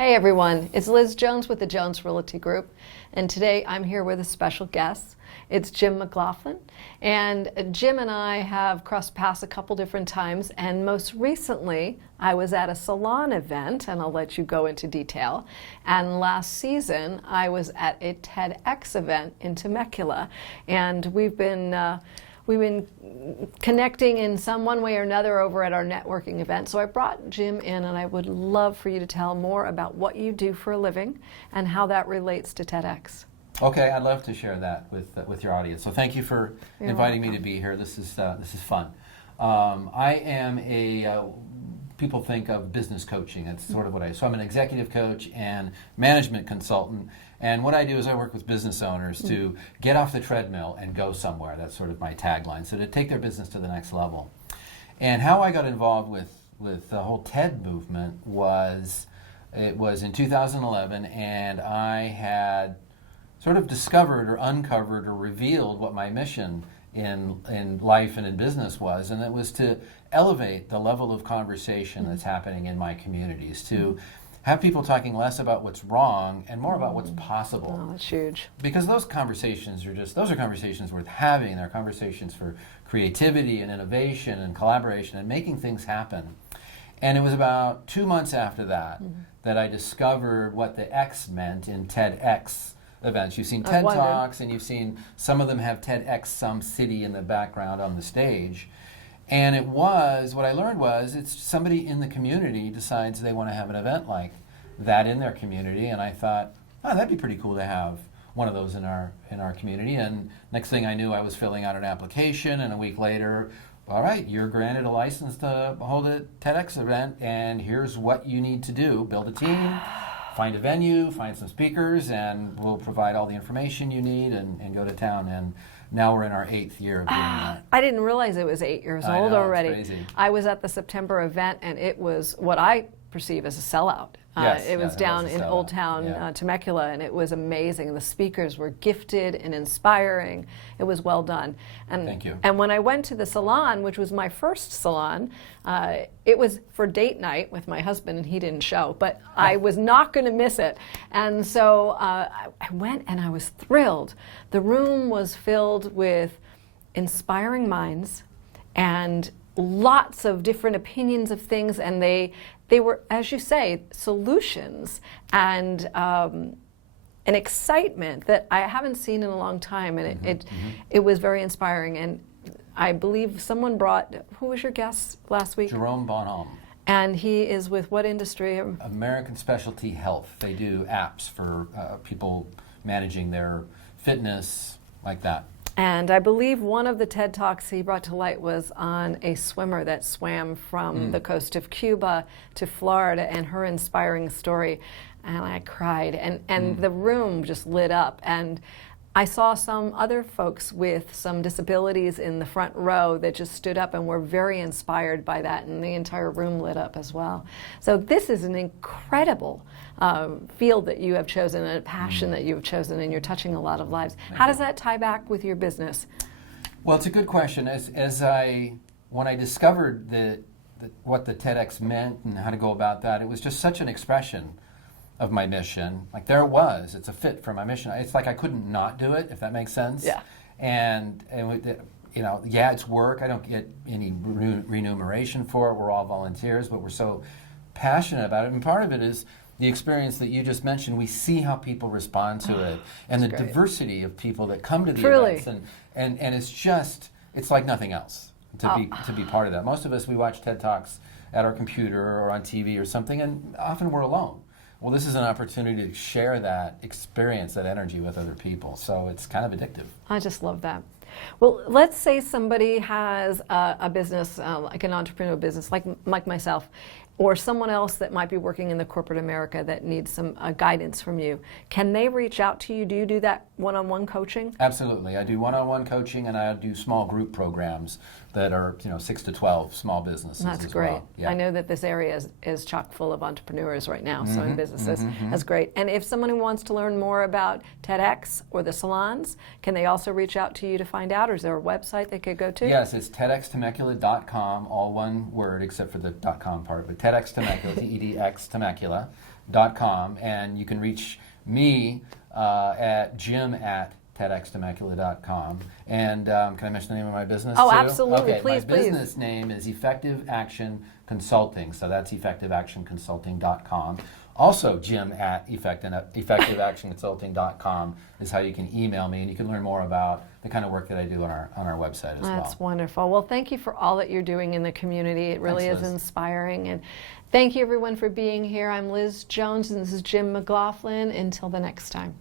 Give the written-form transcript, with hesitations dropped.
Hey everyone, it's Liz Jones with the Jones Realty Group, and today I'm here with a special guest. It's Jim McLaughlin, and Jim and I have crossed paths a couple different times, and most recently I was at a salon event, and I'll let you go into detail, and last season I was at a TEDx event in Temecula, and we've been connecting in some one way or another over at our networking event. So I brought Jim in, and I would love for you to tell more about what you do for a living and how that relates to TEDx. Okay, I'd love to share that with your audience. So thank you for You're inviting welcome. me to be here. This is fun. I am people think of business coaching. That's sort of what so I'm an executive coach and management consultant. And what I do is I work with business owners to get off the treadmill and go somewhere. That's sort of my tagline. So to take their business to the next level. And how I got involved with the whole TED movement was in 2011, and I had sort of discovered or uncovered or revealed what my mission in life and in business was, and it was to elevate the level of conversation that's happening in my communities, to have people talking less about what's wrong and more about what's possible. Oh, that's huge. Because those conversations are conversations worth having. They're conversations for creativity and innovation and collaboration and making things happen. And it was about 2 months after that that I discovered what the X meant in TEDx events. You've seen TED Talks, and you've seen some of them have TEDx some city in the background on the stage. And what I learned was, it's somebody in the community decides they want to have an event like that in their community, and I thought, oh, that'd be pretty cool to have one of those in our community. And next thing I knew, I was filling out an application, and a week later, all right, you're granted a license to hold a TEDx event, and here's what you need to do. Build a team, find a venue, find some speakers, and we'll provide all the information you need and go to town. And now we're in our 8th year of doing that. I didn't realize it was 8 years old already. It's crazy. I was at the September event, and it was what I perceive as a sellout. It was down in Old Town, Temecula, and it was amazing. The speakers were gifted and inspiring. It was well done. And, Thank you. And when I went to the salon, which was my first salon, it was for date night with my husband, and he didn't show, but I was not going to miss it. And so I went, and I was thrilled. The room was filled with inspiring minds and lots of different opinions of things, and they were, as you say, solutions and an excitement that I haven't seen in a long time, and it was very inspiring. And I believe someone brought, who was your guest last week? Jerome Bonhomme. And he is with what industry? American Specialty Health. They do apps for people managing their fitness, like that. And I believe one of the TED Talks he brought to light was on a swimmer that swam from the coast of Cuba to Florida, and her inspiring story. And I cried, and the room just lit up. And I saw some other folks with some disabilities in the front row that just stood up and were very inspired by that, and the entire room lit up as well. So this is an incredible field that you have chosen, and a passion that you have chosen, and you're touching a lot of lives. How does that tie back with your business? Well, it's a good question. When I discovered what the TEDx meant and how to go about that, it was just such an expression of my mission. Like, there it was. It's a fit for my mission. It's like I couldn't not do it, if that makes sense. Yeah. And it's work. I don't get any remuneration for it. We're all volunteers, but we're so passionate about it. And part of it is the experience that you just mentioned. We see how people respond to it, and the diversity of people that come to the events, and it's like nothing else to be part of that. Most of us, we watch TED Talks at our computer or on TV or something, and often we're alone. Well, this is an opportunity to share that experience, that energy with other people. So it's kind of addictive. I just love that. Well, let's say somebody has a business, like an entrepreneurial business, like myself, or someone else that might be working in the corporate America that needs some guidance from you. Can they reach out to you? Do you do that one-on-one coaching? Absolutely. I do one-on-one coaching, and I do small group programs that are 6 to 12 small businesses. That's as great. Well. Yeah. I know that this area is chock full of entrepreneurs right now, so in businesses. That's great. And if someone wants to learn more about TEDx or the salons, can they also reach out to you to find out, or is there a website they could go to? Yes, it's TEDxTemecula.com, all one word except for the .com part, but TEDxTemecula, TEDxTemecula. TEDxTemecula.com, and you can reach me at jim@TEDxTemecula.com. And can I mention the name of my business Oh, too? absolutely. Okay, Please, my business name is Effective Action Consulting, so that's EffectiveActionConsulting.com. Also, jim@EffectiveActionConsulting.com is how you can email me, and you can learn more about the kind of work that I do on our website as well. That's wonderful. Well, thank you for all that you're doing in the community. It really Thanks, is Liz. inspiring. And thank you, everyone, for being here. I'm Liz Jones, and this is Jim McLaughlin. Until the next time.